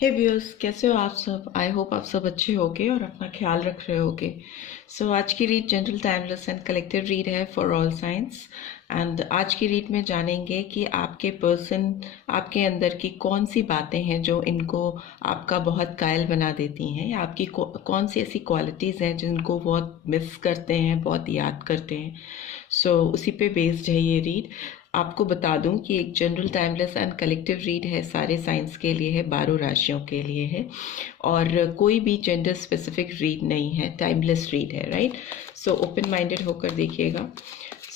हे viewers, कैसे हो आप सब। आई होप आप सब अच्छे होगे और अपना ख्याल रख रहे होगे। आज की read general timeless and collective read है फॉर ऑल साइंस। एंड आज की रीड में जानेंगे कि आपके पर्सन, आपके अंदर की कौन सी बातें हैं जो इनको आपका बहुत कायल बना देती हैं, या आपकी कौन सी ऐसी क्वालिटीज़ हैं जिनको बहुत मिस करते हैं, बहुत याद करते हैं। उसी पे बेस्ड है ये रीड। आपको बता दूं कि एक general timeless and collective read है, सारे साइंस के लिए है, 12 राशियों के लिए है, और कोई भी जेंडर स्पेसिफिक रीड नहीं है, टाइमलेस रीड है, राइट। ओपन माइंडेड होकर देखिएगा।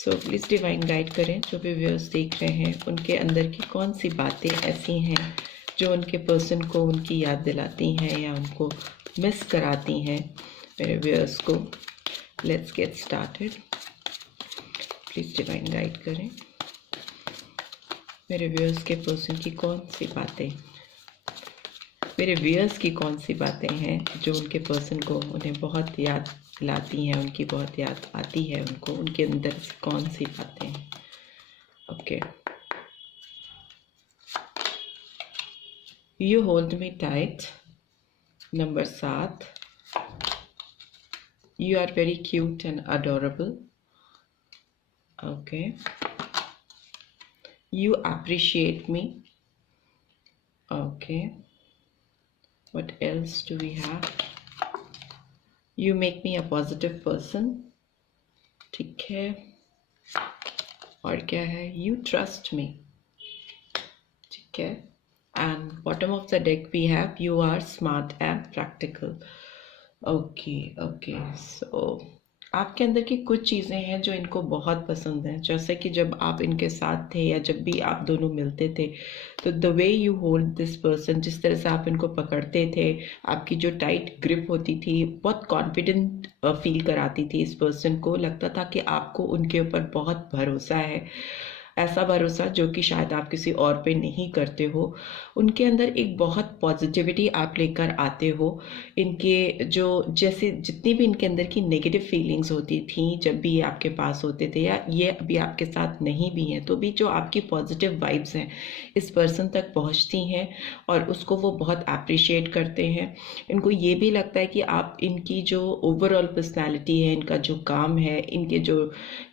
प्लीज़ डिवाइन गाइड करें जो भी व्यूअर्स देख रहे हैं, उनके अंदर की कौन सी बातें ऐसी हैं जो उनके पर्सन को उनकी याद दिलाती हैं या उनको मिस कराती हैं मेरे व्यूअर्स को। Let's get started. Please divine guide करें मेरे व्यूअर्स के पर्सन की कौन सी बातें, मेरे व्यूअर्स की कौन सी बातें हैं जो उनके पर्सन को उन्हें बहुत याद दिलाती हैं, उनकी बहुत याद आती है उनको, उनके अंदर से कौन सी बातें हैं। Okay, you hold me tight, number 7। You are very cute and adorable. Okay, you appreciate me. Okay, what else do we have? You make me a positive person. ठीक है, और क्या है? You trust me. ठीक है, and bottom of the deck we have you are smart and practical. Okay, so आपके अंदर की कुछ चीज़ें हैं जो इनको बहुत पसंद हैं, जैसे कि जब आप इनके साथ थे या जब भी आप दोनों मिलते थे, तो the way you hold this person, जिस तरह से आप इनको पकड़ते थे, आपकी जो टाइट ग्रिप होती थी, बहुत कॉन्फिडेंट फील कराती थी इस पर्सन को। लगता था कि आपको उनके ऊपर बहुत भरोसा है, ऐसा भरोसा जो कि शायद आप किसी और पे नहीं करते हो। उनके अंदर एक बहुत पॉजिटिविटी आप लेकर आते हो। इनके जो जैसे जितनी भी इनके अंदर की नेगेटिव फीलिंग्स होती थी जब भी ये आपके पास होते थे, या ये अभी आपके साथ नहीं भी हैं, तो भी जो आपकी पॉजिटिव वाइब्स हैं इस पर्सन तक पहुंचती हैं और उसको वो बहुत अप्रिशिएट करते हैं। इनको ये भी लगता है कि आप इनकी जो ओवरऑल पर्सनैलिटी है, इनका जो काम है, इनके जो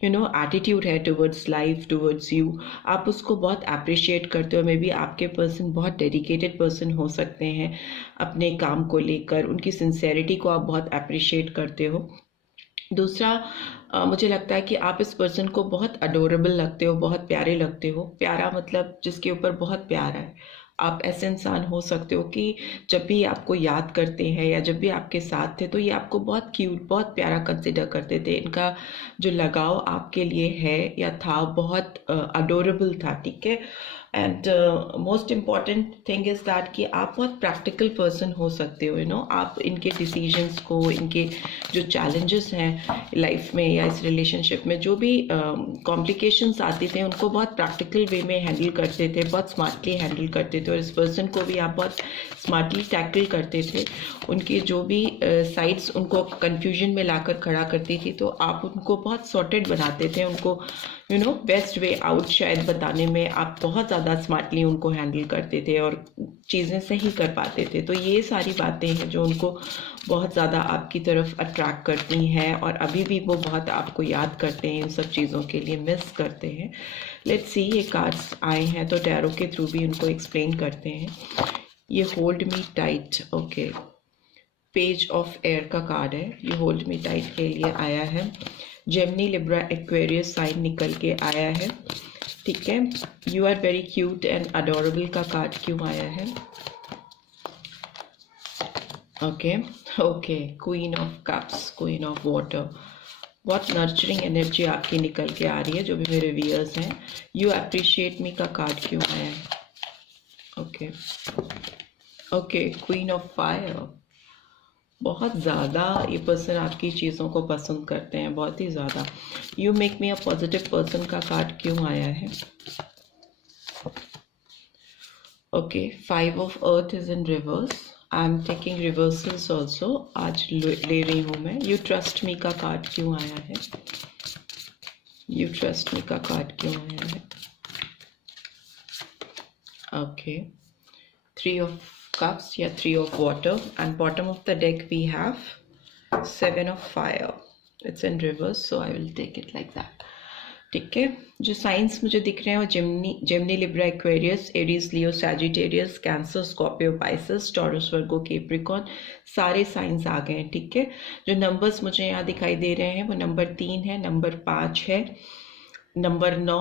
एटीट्यूड है टुवर्ड्स लाइफ, टुवर्ड्स यू, आप उसको बहुत अप्रिशिएट करते हो। मे बी आपके पर्सन बहुत डेडिकेटेड पर्सन हो सकते हैं अपने काम को लेकर, उनकी सिंसेरिटी को आप बहुत अप्रिशिएट करते हो। दूसरा, मुझे लगता है कि आप इस पर्सन को बहुत अडोरेबल लगते हो, बहुत प्यारे लगते हो। प्यारा मतलब जिसके ऊपर बहुत प्यार है। आप ऐसे इंसान हो सकते हो कि जब भी आपको याद करते हैं या जब भी आपके साथ थे तो ये आपको बहुत क्यूट, बहुत प्यारा कंसिडर करते थे। इनका जो लगाव आपके लिए है या था, बहुत अडोरेबल था, ठीक है। And most important thing is that कि आप बहुत प्रैक्टिकल पर्सन हो सकते हो। आप इनके डिसीजंस को, इनके जो चैलेंजेस हैं लाइफ में या इस रिलेशनशिप में, जो भी कॉम्प्लिकेशंस आते थे, उनको बहुत प्रैक्टिकल वे में हैंडल करते थे, बहुत स्मार्टली हैंडल करते थे, और इस पर्सन को भी आप बहुत स्मार्टली टैकल करते थे। उनकी जो भी साइड्स उनको कन्फ्यूजन में लाकर खड़ा करती थी, तो आप उनको बहुत सॉर्टेड बनाते थे, उनको बेस्ट वे आउट शायद बताने में आप बहुत ज़्यादा स्मार्टली उनको हैंडल करते थे और चीज़ें सही कर पाते थे। तो ये सारी बातें हैं जो उनको बहुत ज़्यादा आपकी तरफ अट्रैक्ट करती हैं, और अभी भी वो बहुत आपको याद करते हैं, इन सब चीज़ों के लिए मिस करते हैं। लेट्स सी, ये कार्ड्स आए हैं तो टैरो के थ्रू भी उनको एक्सप्लेन करते हैं। ये hold me tight, okay, page of air का कार्ड है। ये होल्ड मी टाइट के लिए आया है। जेमिनी, लिब्रा, एक्वेरियस साइन निकल के आया है, ठीक है। You are very cute and adorable का कार्ड क्यों आया है? Okay, queen of cups, queen of water, बहुत नर्चरिंग एनर्जी आपकी निकल के आ रही है जो भी मेरे व्यूअर्स हैं। यू अप्रिशिएट मी का कार्ड क्यों आया है? ओके, क्वीन ऑफ फायर, बहुत ज़्यादा ये पर्सन आपकी चीज़ों को पसंद करते हैं, बहुत ही ज़्यादा। You make me a positive person का कार्ड क्यों आया है? Okay, 5 of earth is in reverse. I am taking reversals also, आज ले रही हूँ मैं। यू ट्रस्ट मी का कार्ड क्यों आया है? यू ट्रस्ट मी का कार्ड क्यों आया है? ओके, 3 ऑफ cups या 3 of water, and bottom of the deck we have 7 of fire. It's in reverse, so I will take it like that. ठीक है, जो साइंस मुझे दिख रहे हैं वो Gemini Libra Aquarius, Aries Leo Sagittarius, cancer Scorpio Pisces, Taurus Virgo Capricorn, सारे science आ गए हैं। ठीक है, जो नंबर्स मुझे यहाँ दिखाई दे रहे हैं वो नंबर 3 है, नंबर 5 है, नंबर 9,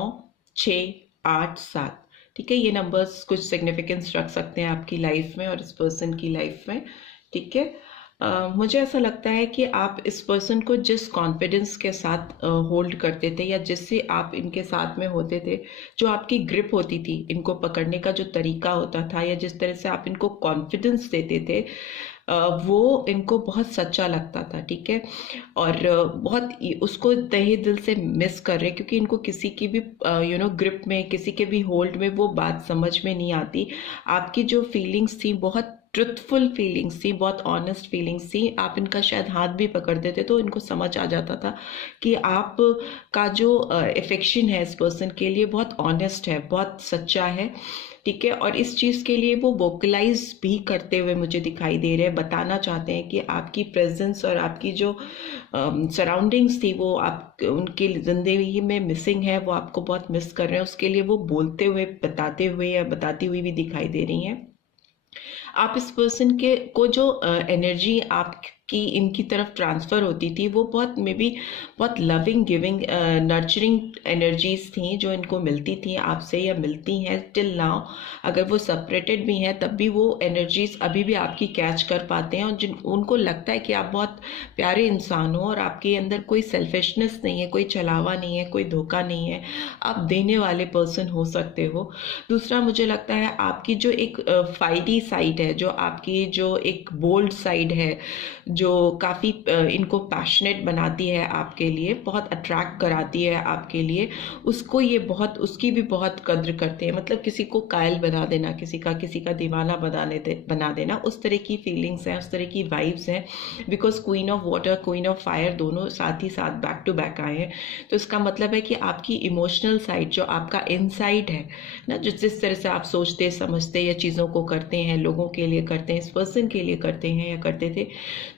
6, 8, 7। ठीक है, ये नंबर्स कुछ सिग्निफिकेंस रख सकते हैं आपकी लाइफ में और इस पर्सन की लाइफ में। ठीक है, मुझे ऐसा लगता है कि आप इस पर्सन को जिस कॉन्फिडेंस के साथ होल्ड करते थे या जिससे आप इनके साथ में होते थे, जो आपकी ग्रिप होती थी, इनको पकड़ने का जो तरीका होता था या जिस तरह से आप इनको कॉन्फिडेंस देते थे, वो इनको बहुत सच्चा लगता था। ठीक है, और बहुत उसको तहे दिल से मिस कर रहे, क्योंकि इनको किसी की भी ग्रिप में, किसी के भी होल्ड में वो बात समझ में नहीं आती। आपकी जो फीलिंग्स थी बहुत ट्रुथफुल फीलिंग्स थी, बहुत ऑनेस्ट फीलिंग्स थी। आप इनका शायद हाथ भी पकड़ते थे तो इनको समझ आ जाता था कि आप का जो अफेक्शन है इस पर्सन के लिए बहुत ऑनेस्ट है, बहुत सच्चा है। ठीक है, और इस चीज़ के लिए वो वोकलाइज भी करते हुए मुझे दिखाई दे रहे हैं, बताना चाहते हैं कि आपकी प्रेजेंस और आपकी जो सराउंडिंग्स थी वो आप उनकी ज़िंदगी में मिसिंग है, वो आपको बहुत मिस कर रहे हैं। उसके लिए वो बोलते हुए, बताते हुए या बताती हुई भी दिखाई दे रही हैं। आप इस पर्सन के को जो एनर्जी आपकी इनकी तरफ ट्रांसफ़र होती थी वो बहुत मे बी बहुत लविंग, गिविंग, नर्चरिंग एनर्जीज थी जो इनको मिलती थी आपसे या मिलती हैं टिल नाउ। अगर वो सेपरेटेड भी हैं तब भी वो एनर्जीज अभी भी आपकी कैच कर पाते हैं, और जिन उनको लगता है कि आप बहुत प्यारे इंसान हो और आपके अंदर कोई सेल्फिशनेस नहीं है, कोई छलावा नहीं है, कोई धोखा नहीं है, आप देने वाले पर्सन हो सकते हो। दूसरा, मुझे लगता है आपकी जो एक फाइटी साइड है, जो आपकी जो एक बोल्ड साइड है, जो काफ़ी इनको पैशनेट बनाती है आपके लिए, बहुत अट्रैक्ट कराती है आपके लिए, उसको ये बहुत, उसकी भी बहुत कद्र करते हैं। मतलब किसी को कायल बना देना, किसी का दीवाना बना देना, उस तरह की फीलिंग्स हैं, उस तरह की वाइब्स हैं। Because queen of water, queen of fire दोनों साथ ही साथ बैक टू बैक आए हैं, तो इसका मतलब है कि आपकी इमोशनल साइड, जो आपका इनसाइड है ना, जिस तरह से आप सोचते समझते या चीज़ों को करते हैं, लोगों के लिए करते हैं, इस पर्सन के लिए करते हैं या करते थे,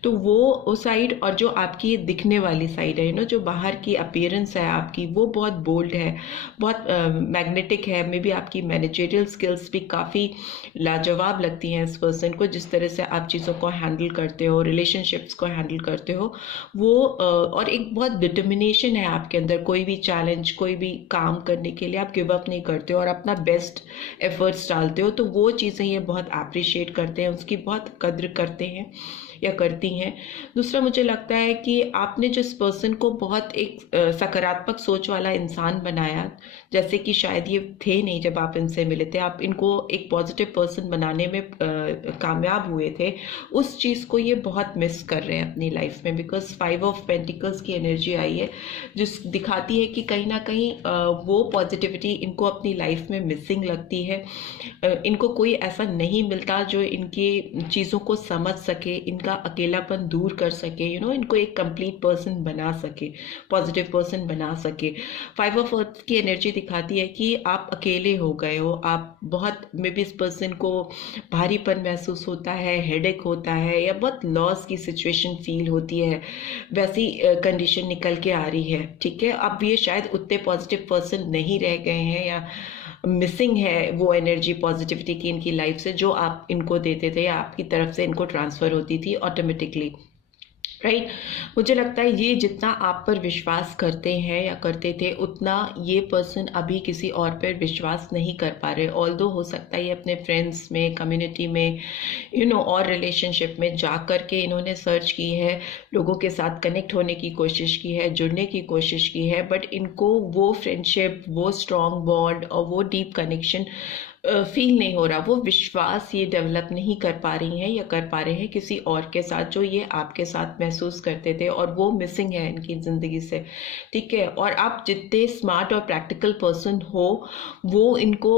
तो वो साइड और जो आपकी दिखने वाली साइड है, जो बाहर की अपीयरेंस है आपकी, वो बहुत बोल्ड है, बहुत मैग्नेटिक है। मे बी आपकी मैनेजरियल स्किल्स भी काफ़ी लाजवाब लगती हैं इस पर्सन को, जिस तरह से आप चीज़ों को हैंडल करते हो, रिलेशनशिप्स को हैंडल करते हो, वो और एक बहुत डिटर्मिनेशन है आपके अंदर। कोई भी चैलेंज, कोई भी काम करने के लिए आप गिव अप नहीं करते हो और अपना बेस्ट एफर्ट्स डालते हो, तो वो चीज़ें ये बहुत अप्रिशिएट करते हैं, उसकी बहुत कद्र करते हैं या करती हैं। दूसरा, मुझे लगता है कि आपने जिस पर्सन को बहुत एक सकारात्मक सोच वाला इंसान बनाया, जैसे कि शायद ये थे नहीं जब आप इनसे मिले थे, आप इनको एक पॉजिटिव पर्सन बनाने में कामयाब हुए थे, उस चीज़ को ये बहुत मिस कर रहे हैं अपनी लाइफ में। बिकॉज 5 ऑफ पेंटिकल्स की एनर्जी आई है, जिस दिखाती है कि कहीं ना कहीं वो पॉजिटिविटी इनको अपनी लाइफ में मिसिंग लगती है। इनको कोई ऐसा नहीं मिलता जो इनकी चीज़ों को समझ सके, इनका अकेलापन दूर कर सके, इनको एक कंप्लीट पर्सन बना सके, पॉजिटिव पर्सन बना सके। 5 ऑफ अर्थ की एनर्जी दिखाती है कि आप अकेले हो गए हो, आप बहुत, मे बी इस पर्सन को भारीपन महसूस होता है, हेडेक होता है, या बहुत लॉस की सिचुएशन फील होती है, वैसी कंडीशन निकल के आ रही है। ठीक है, अब ये शायद उतने पॉजिटिव पर्सन नहीं रह गए हैं, या मिसिंग है वो एनर्जी पॉजिटिविटी की इनकी लाइफ से, जो आप इनको देते थे या आपकी तरफ से इनको ट्रांसफ़र होती थी ऑटोमेटिकली, राइट। मुझे लगता है ये जितना आप पर विश्वास करते हैं या करते थे, उतना ये पर्सन अभी किसी और पर विश्वास नहीं कर पा रहे। ऑल्दो हो सकता है ये अपने फ्रेंड्स में, कम्युनिटी में, और रिलेशनशिप में जा कर के इन्होंने सर्च की है, लोगों के साथ कनेक्ट होने की कोशिश की है, जुड़ने की कोशिश की है, बट इनको वो फ्रेंडशिप, वो स्ट्रॉन्ग बॉन्ड और वो डीप कनेक्शन फील नहीं हो रहा, वो विश्वास ये डेवलप नहीं कर पा रही हैं या कर पा रहे हैं किसी और के साथ, जो ये आपके साथ महसूस करते थे, और वो मिसिंग है इनकी ज़िंदगी से। ठीक है, और आप जितने स्मार्ट और प्रैक्टिकल पर्सन हो, वो इनको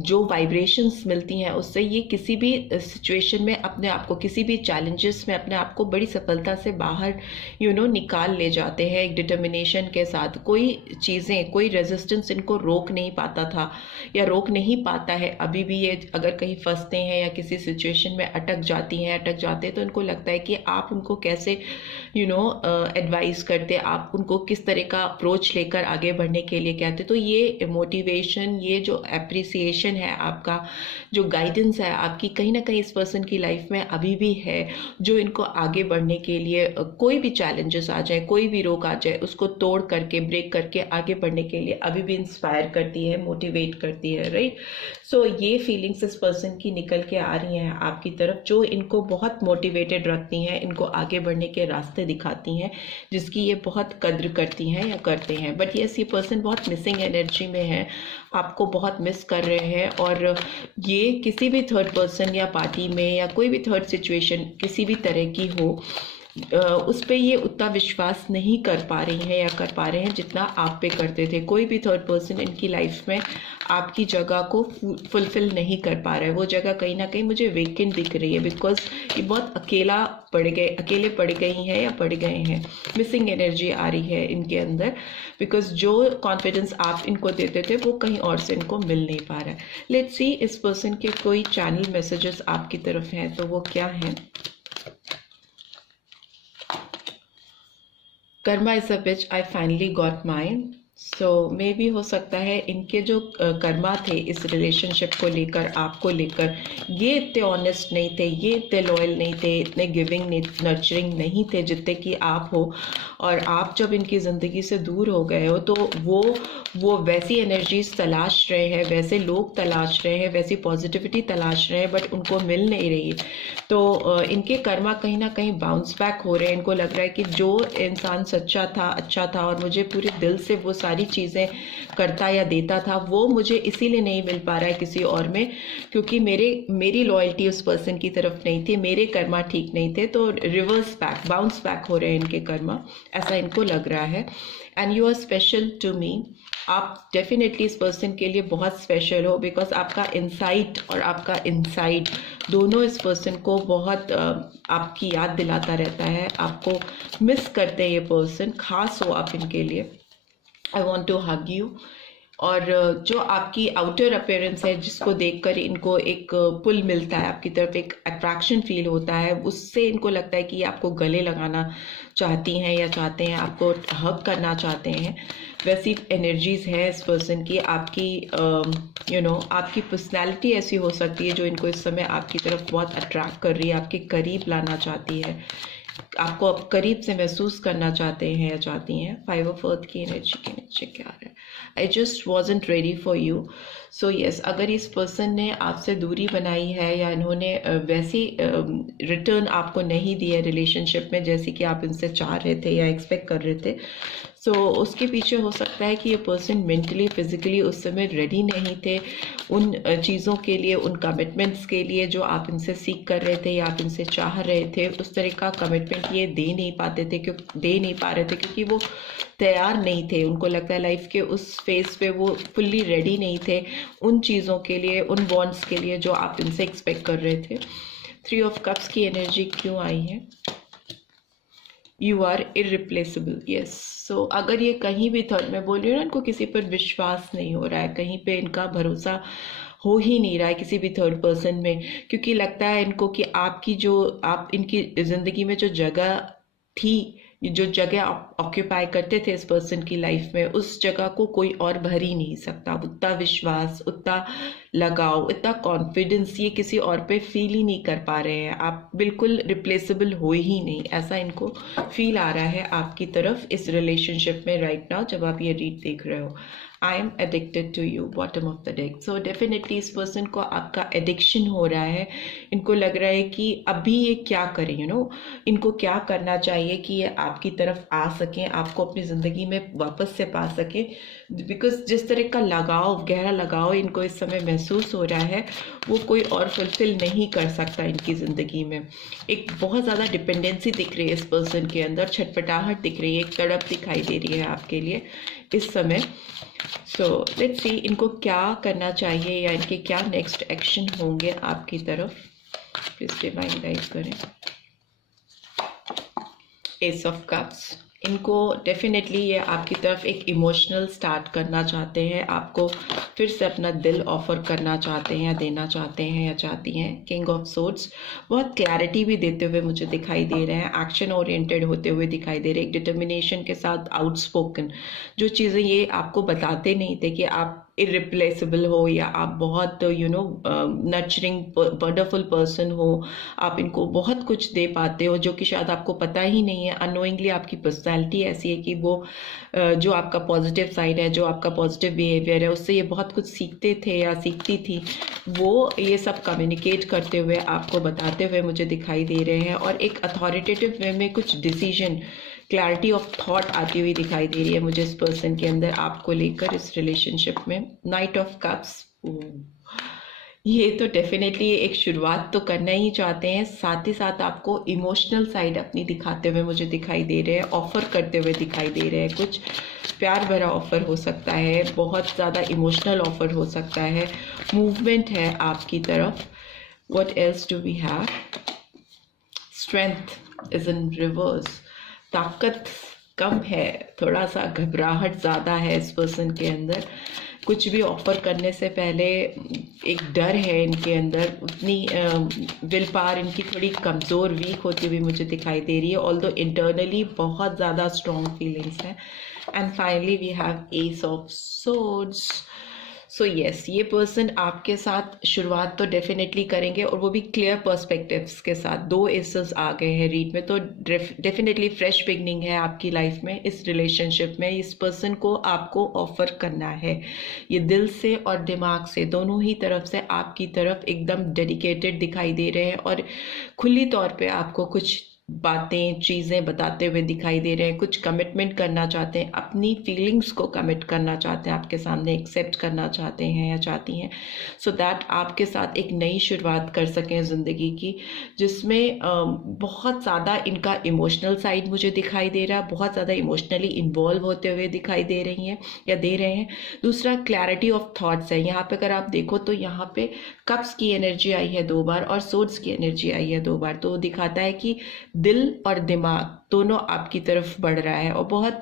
जो वाइब्रेशंस मिलती हैं उससे ये किसी भी सिचुएशन में अपने आप को, किसी भी चैलेंजेस में अपने आप को बड़ी सफलता से बाहर निकाल ले जाते हैं, एक डिटर्मिनेशन के साथ। कोई चीज़ें, कोई रेजिस्टेंस इनको रोक नहीं पाता था या रोक नहीं आता है, अभी भी ये अगर कहीं फंसते हैं या किसी सिचुएशन में अटक जाते हैं तो उनको लगता है कि आप उनको कैसे एडवाइस करते, आप उनको किस तरह का अप्रोच लेकर आगे बढ़ने के लिए कहते। तो ये मोटिवेशन, ये जो अप्रिसिएशन है आपका, जो गाइडेंस है आपकी, कहीं ना कहीं इस पर्सन की लाइफ में अभी भी है, जो इनको आगे बढ़ने के लिए कोई भी चैलेंजेस आ जाए, कोई भी रोक आ जाए, उसको तोड़ करके, ब्रेक करके आगे बढ़ने के लिए अभी भी इंस्पायर करती है, मोटिवेट करती है, राइट। सो ये फीलिंग्स इस पर्सन की निकल के आ रही हैं आपकी तरफ, जो इनको बहुत मोटिवेटेड रखती हैं, इनको आगे बढ़ने के रास्ते दिखाती हैं, जिसकी ये बहुत कद्र करती हैं या करते हैं। बट यस, ये पर्सन बहुत मिसिंग एनर्जी में है, आपको बहुत मिस कर रहे हैं, और ये किसी भी थर्ड पर्सन या पार्टी में या कोई भी थर्ड सिचुएशन किसी भी तरह की हो, उस पर ये उतना विश्वास नहीं कर पा रही हैं या कर पा रहे हैं जितना आप पे करते थे। कोई भी थर्ड पर्सन इनकी लाइफ में आपकी जगह को फुलफिल नहीं कर पा रहा है। वो जगह कहीं ना कहीं मुझे वेकेंट दिख रही है, बिकॉज ये बहुत अकेले पड़ गई हैं या पड़ गए हैं। मिसिंग एनर्जी आ रही है इनके अंदर, बिकॉज जो कॉन्फिडेंस आप इनको देते थे वो कहीं और से इनको मिल नहीं पा रहा है। लेट्स सी इस पर्सन के कोई चैनल मैसेजेस आपकी तरफ हैं तो वो क्या हैं। Karma is a bitch, I finally got mine. So maybe हो सकता है इनके जो कर्मा थे इस रिलेशनशिप को लेकर, आपको लेकर, ये इतने ऑनेस्ट नहीं थे, ये इतने लॉयल नहीं थे, इतने गिविंग नर्चरिंग नहीं थे जितने कि आप हो। और आप जब इनकी ज़िंदगी से दूर हो गए हो तो वो वैसी एनर्जीज तलाश रहे हैं, वैसे लोग तलाश रहे हैं, वैसी पॉजिटिविटी तलाश रहे हैं, बट उनको मिल नहीं रही। तो इनके कर्मा कहीं ना कहीं बाउंस बैक हो रहे हैं। इनको लग रहा है कि जो इंसान सच्चा था, अच्छा था, और मुझे पूरे दिल से वो सारी चीज़ें करता या देता था, वो मुझे इसीलिए नहीं मिल पा रहा है किसी और में, क्योंकि मेरी लॉयल्टी उस पर्सन की तरफ नहीं थी, मेरे कर्मा ठीक नहीं थे। तो रिवर्स बैक, बाउंस बैक हो रहे हैं इनके कर्मा, ऐसा इनको लग रहा है। And you are special to me, आप डेफिनेटली इस पर्सन के लिए बहुत स्पेशल हो, बिकॉज आपका इनसाइट और आपका इनसाइड दोनों इस पर्सन को बहुत आपकी याद दिलाता रहता है। आपको मिस करते हैं ये पर्सन, खास हो आप इनके लिए। I want to hug you. और जो आपकी आउटर अपेयरेंस है, जिसको देखकर इनको एक पुल मिलता है आपकी तरफ, एक अट्रैक्शन फील होता है, उससे इनको लगता है कि इनको गले लगाना चाहती हैं या चाहते हैं, आपको हग करना चाहते हैं। वैसी एनर्जीज है इस पर्सन की। आपकी आपकी पर्सनैलिटी ऐसी हो सकती है जो इनको इस समय आपकी तरफ बहुत अट्रैक्ट कर रही है, आपके करीब लाना चाहती है, आपको अब करीब से महसूस करना चाहते हैं या चाहती हैं। 5 ऑफ अर्थ की एनर्जी के नीचे क्या है, I just wasn't ready for you. So yes, अगर इस पर्सन ने आपसे दूरी बनाई है या इन्होंने वैसी रिटर्न आपको नहीं दी है रिलेशनशिप में जैसी कि आप इनसे चाह रहे थे या एक्सपेक्ट कर रहे थे, सो उसके पीछे हो सकता है कि ये पर्सन मेंटली फिजिकली उस समय रेडी नहीं थे उन चीज़ों के लिए, उन कमिटमेंट्स के लिए जो आप इनसे सीख कर रहे थे या आप इनसे चाह रहे थे। उस तरह का कमिटमेंट ये दे नहीं पा रहे थे क्योंकि वो तैयार नहीं थे। उनको लगता है लाइफ के उस फेज पे वो फुल्ली रेडी नहीं थे उन चीज़ों के लिए, उन बॉन्ड्स के लिए जो आप इनसे एक्सपेक्ट कर रहे थे। 3 ऑफ कप्स की एनर्जी क्यों आई है? You are irreplaceable, yes. So अगर ये कहीं भी थर्ड में बोल रही हूँ ना, इनको किसी पर विश्वास नहीं हो रहा है, कहीं पे इनका भरोसा हो ही नहीं रहा है किसी भी थर्ड पर्सन में, क्योंकि लगता है इनको कि आप इनकी ज़िंदगी में जो जगह थी, जो जगह आप ऑक्यूपाई करते थे इस पर्सन की लाइफ में, उस जगह को कोई और भर ही नहीं सकता। उतना विश्वास, उतना लगाव, इतना कॉन्फिडेंस ये किसी और पे फील ही नहीं कर पा रहे हैं। आप बिल्कुल रिप्लेसेबल हो ही नहीं, ऐसा इनको फील आ रहा है आपकी तरफ इस रिलेशनशिप में राइट नाउ जब आप ये रीड देख रहे हो। I am addicted to you, bottom of the deck. So definitely इस पर्सन को आपका एडिक्शन हो रहा है। इनको लग रहा है कि अभी ये क्या करें, इनको क्या करना चाहिए कि ये आपकी तरफ आ सकें, आपको अपनी ज़िंदगी में वापस से पा सकें। बिकॉज जिस तरह का लगाव, गहरा लगाव इनको इस समय महसूस हो रहा है, वो कोई और फुलफिल नहीं कर सकता इनकी ज़िंदगी में। एक बहुत ज़्यादा डिपेंडेंसी दिख रही है इस पर्सन के अंदर, छटपटाहट दिख रही है, एक तड़प दिखाई दे रही है आपके लिए इस समय। सो लेट्स सी इनको क्या करना चाहिए या इनके क्या नेक्स्ट एक्शन होंगे आपकी तरफ। प्लीज डिवाइन गाइड करें। एस ऑफ कप्स, इनको डेफिनेटली ये आपकी तरफ एक इमोशनल स्टार्ट करना चाहते हैं, आपको फिर से अपना दिल ऑफर करना चाहते हैं या देना चाहते हैं या चाहती हैं। किंग ऑफ सोर्ड्स बहुत क्लैरिटी भी देते हुए मुझे दिखाई दे रहे हैं, एक्शन ओरिएंटेड होते हुए दिखाई दे रहे हैं, एक डिटर्मिनेशन के साथ आउटस्पोकन। जो चीज़ें ये आपको बताते नहीं थे कि आप इरिप्लेसेबल हो या आप बहुत नर्चरिंग वंडरफुल पर्सन हो, आप इनको बहुत कुछ दे पाते हो जो कि शायद आपको पता ही नहीं है। अनोइंगली आपकी पर्सनैलिटी ऐसी है कि वो जो आपका पॉजिटिव साइड है, जो आपका पॉजिटिव बिहेवियर है, उससे ये बहुत कुछ सीखते थे या सीखती थी। वो ये सब कम्युनिकेट करते हुए आपको बताते हुए मुझे दिखाई दे रहे हैं, और एक अथॉरिटेटिव वे में कुछ डिसीजन, क्लैरिटी ऑफ थॉट आती हुई दिखाई दे रही है मुझे इस पर्सन के अंदर आपको लेकर, इस रिलेशनशिप में। नाइट ऑफ कप्स, ये तो डेफिनेटली एक शुरुआत तो करना ही चाहते हैं, साथ ही साथ आपको इमोशनल साइड अपनी दिखाते हुए मुझे दिखाई दे रहे हैं, ऑफर करते हुए दिखाई दे रहे हैं। कुछ प्यार भरा ऑफर हो सकता है, बहुत ज़्यादा इमोशनल ऑफर हो सकता है, मूवमेंट है आपकी तरफ। What else do we have? Strength is in reverse, ताकत कम है, थोड़ा सा घबराहट ज़्यादा है इस पर्सन के अंदर। कुछ भी ऑफर करने से पहले एक डर है इनके अंदर, उतनी विल पावर इनकी थोड़ी कमज़ोर, वीक होती हुई मुझे दिखाई दे रही है, ऑल्दो इंटरनली बहुत ज़्यादा स्ट्रॉन्ग फीलिंग्स हैं। And finally we have ace of swords. So yes, ये पर्सन आपके साथ शुरुआत तो डेफिनेटली करेंगे, और वो भी क्लियर पर्सपेक्टिव्स के साथ। 2 एसेस आ गए हैं रीड में, तो डेफिनेटली फ्रेश बिगनिंग है आपकी लाइफ में। इस रिलेशनशिप में इस पर्सन को आपको ऑफर करना है, ये दिल से और दिमाग से, दोनों ही तरफ से आपकी तरफ एकदम डेडिकेटेड दिखाई दे रहे हैं, और खुली तौर पे आपको कुछ बातें, चीज़ें बताते हुए दिखाई दे रहे हैं। कुछ कमिटमेंट करना चाहते हैं, अपनी फीलिंग्स को कमिट करना चाहते हैं, आपके सामने एक्सेप्ट करना चाहते हैं या चाहती हैं, सो दैट आपके साथ एक नई शुरुआत कर सकें ज़िंदगी की, जिसमें बहुत ज़्यादा इनका इमोशनल साइड मुझे दिखाई दे रहा है, बहुत ज़्यादा इमोशनली इन्वॉल्व होते हुए दिखाई दे रही हैं या दे रहे हैं। दूसरा, क्लैरिटी ऑफ थॉट्स है यहाँ पे। अगर आप देखो तो यहाँ पे कप्स की एनर्जी आई है 2 बार और सोर्ड्स की एनर्जी आई है 2 बार, तो वो दिखाता है कि दिल और दिमाग दोनों आपकी तरफ बढ़ रहा है, और बहुत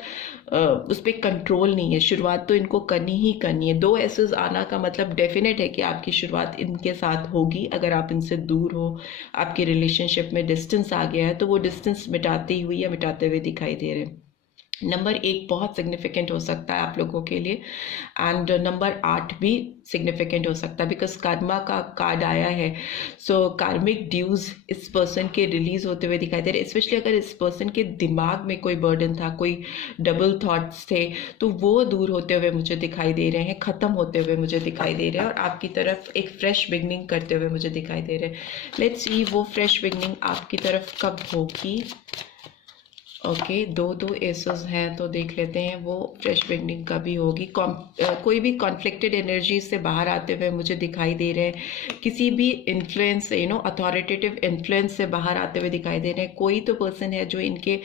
उस पर कंट्रोल नहीं है। शुरुआत तो इनको करनी ही करनी है। 2 एसेस आना का मतलब डेफिनेट है कि आपकी शुरुआत इनके साथ होगी। अगर आप इनसे दूर हो, आपकी रिलेशनशिप में डिस्टेंस आ गया है, तो वो डिस्टेंस मिटाती हुई या मिटाते हुए दिखाई दे रहे हैं। नंबर 1 बहुत सिग्निफिकेंट हो सकता है आप लोगों के लिए, एंड नंबर 8 भी सिग्निफिकेंट हो सकता है, बिकॉज कर्मा का कार्ड आया है। सो कार्मिक ड्यूज इस पर्सन के रिलीज होते हुए दिखाई दे रहे हैं, स्पेशली अगर इस पर्सन के दिमाग में कोई बर्डन था, कोई डबल थॉट्स थे, तो वो दूर होते हुए मुझे दिखाई दे रहे हैं, ख़त्म होते हुए मुझे दिखाई दे रहे हैं, और आपकी तरफ एक फ्रेश बिगनिंग करते हुए मुझे दिखाई दे रहे हैं। लेट्स सी वो फ्रेश बिगनिंग आपकी तरफ कब होगी। ओके, 2 एसेस हैं, तो देख लेते हैं वो फ्रेश बिगनिंग का भी होगी। कोई भी कॉन्फ्लिक्टेड एनर्जी से बाहर आते हुए मुझे दिखाई दे रहे हैं, किसी भी इन्फ्लुएंस से, अथॉरिटेटिव इन्फ्लुएंस से बाहर आते हुए दिखाई दे रहे हैं। कोई तो पर्सन है जो इनके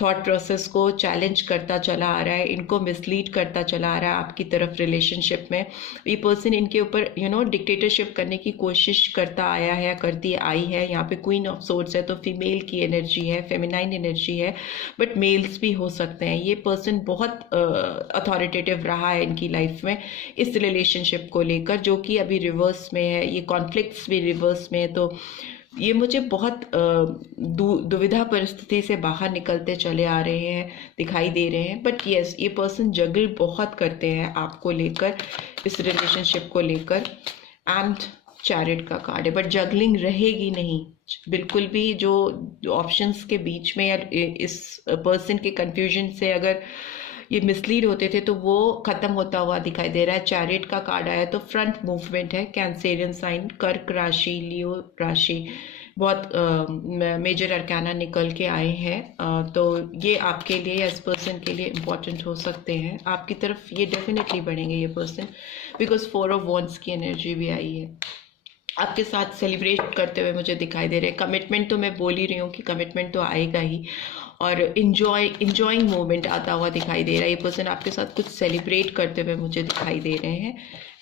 थॉट प्रोसेस को चैलेंज करता चला आ रहा है, इनको मिसलीड करता चला आ रहा है आपकी तरफ रिलेशनशिप में। ये पर्सन इनके ऊपर डिक्टेटरशिप करने की कोशिश करता आया है, करती आई है। यहाँ पे क्वीन ऑफ सोर्ड्स है, तो फीमेल की एनर्जी है, फेमिनाइन एनर्जी है, बट मेल्स भी हो सकते हैं। ये पर्सन बहुत अथॉरिटेटिव रहा है इनकी लाइफ में इस रिलेशनशिप को लेकर, जो कि अभी रिवर्स में है। ये कॉन्फ्लिक्ट्स भी रिवर्स में है, तो ये मुझे बहुत दुविधा परिस्थिति से बाहर निकलते चले आ रहे हैं, दिखाई दे रहे हैं। बट यस, ये पर्सन जगल बहुत करते हैं आपको लेकर, इस रिलेशनशिप को लेकर। एंड चैरिट का कार्ड है, बट जगलिंग रहेगी नहीं बिल्कुल भी। जो ऑप्शंस के बीच में या इस पर्सन के कंफ्यूजन से अगर ये मिसलीड होते थे, तो वो खत्म होता हुआ दिखाई दे रहा है। चैरिट का कार्ड आया तो फ्रंट मूवमेंट है, कैंसेरियन साइन, कर्क राशि, लियो राशि, बहुत मेजर अरकाना निकल के आए हैं। तो ये आपके लिए, इस पर्सन के लिए इम्पॉर्टेंट हो सकते हैं। आपकी तरफ ये डेफिनेटली बढ़ेंगे ये पर्सन, बिकॉज 4 ऑफ वॉन्ड्स की एनर्जी भी आई है। आपके साथ सेलिब्रेट करते हुए मुझे दिखाई दे रहे हैं। कमिटमेंट तो मैं बोल ही रही हूँ कि कमिटमेंट तो आएगा ही, और इंजॉइंग मोमेंट आता हुआ दिखाई दे रहा है। ये पर्सन आपके साथ कुछ सेलिब्रेट करते हुए मुझे दिखाई दे रहे हैं।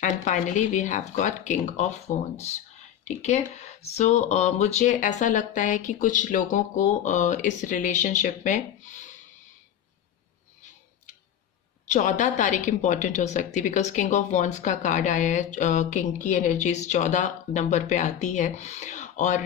And finally we have got king of wands. ठीक है, सो मुझे ऐसा लगता है कि कुछ लोगों को इस रिलेशनशिप में 14 तारीख इंपॉर्टेंट हो सकती है, बिकॉज किंग ऑफ वॉन्ड्स का कार्ड आया है, किंग की एनर्जीज 14 नंबर पे आती है, और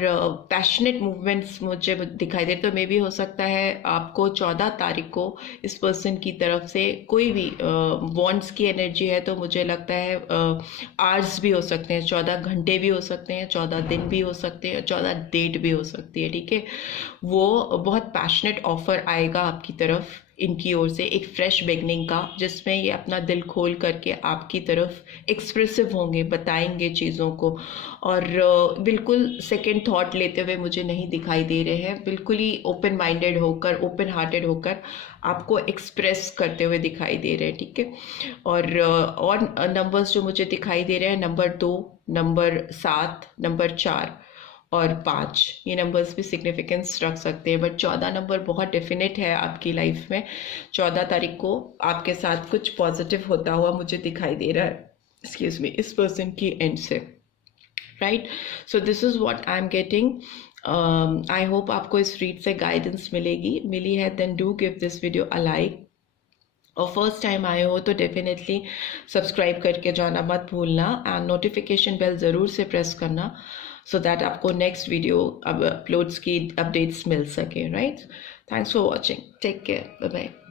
पैशनेट मूवमेंट्स मुझे दिखाई दे, तो मे भी हो सकता है आपको 14 तारीख को इस पर्सन की तरफ से कोई भी वॉन्ड्स की एनर्जी है, तो मुझे लगता है आवर्स भी हो सकते हैं, 14 घंटे भी हो सकते हैं, 14 दिन भी हो सकते हैं, 14 डेट भी हो सकती है, ठीक है। वो बहुत पैशनेट ऑफर आएगा आपकी तरफ इनकी ओर से, एक फ्रेश बिगनिंग का, जिसमें ये अपना दिल खोल करके आपकी तरफ एक्सप्रेसिव होंगे, बताएंगे चीज़ों को, और बिल्कुल सेकंड थॉट लेते हुए मुझे नहीं दिखाई दे रहे हैं, बिल्कुल ही ओपन माइंडेड होकर, ओपन हार्टेड होकर आपको एक्सप्रेस करते हुए दिखाई दे रहे हैं, ठीक है। और नंबर्स जो मुझे दिखाई दे रहे हैं, नंबर 2, नंबर 7, नंबर 4 और 5, ये नंबर्स भी सिग्निफिकेंस रख सकते हैं, बट 14 नंबर बहुत डेफिनेट है आपकी लाइफ में। 14 तारीख को आपके साथ कुछ पॉजिटिव होता हुआ मुझे दिखाई दे रहा है, एक्सक्यूज मी, इस पर्सन की एंड से, right. So this is what I am getting. I hope आपको इस रीड से गाइडेंस मिली है, then do give this video a like, और फर्स्ट टाइम आए हो तो डेफिनेटली सब्सक्राइब करके जाना मत भूलना, एंड नोटिफिकेशन बेल ज़रूर से प्रेस करना, सो दैट आपको नेक्स्ट वीडियो अपलोड्स की अपडेट्स मिल सके, right. Thanks for watching, take care, bye bye.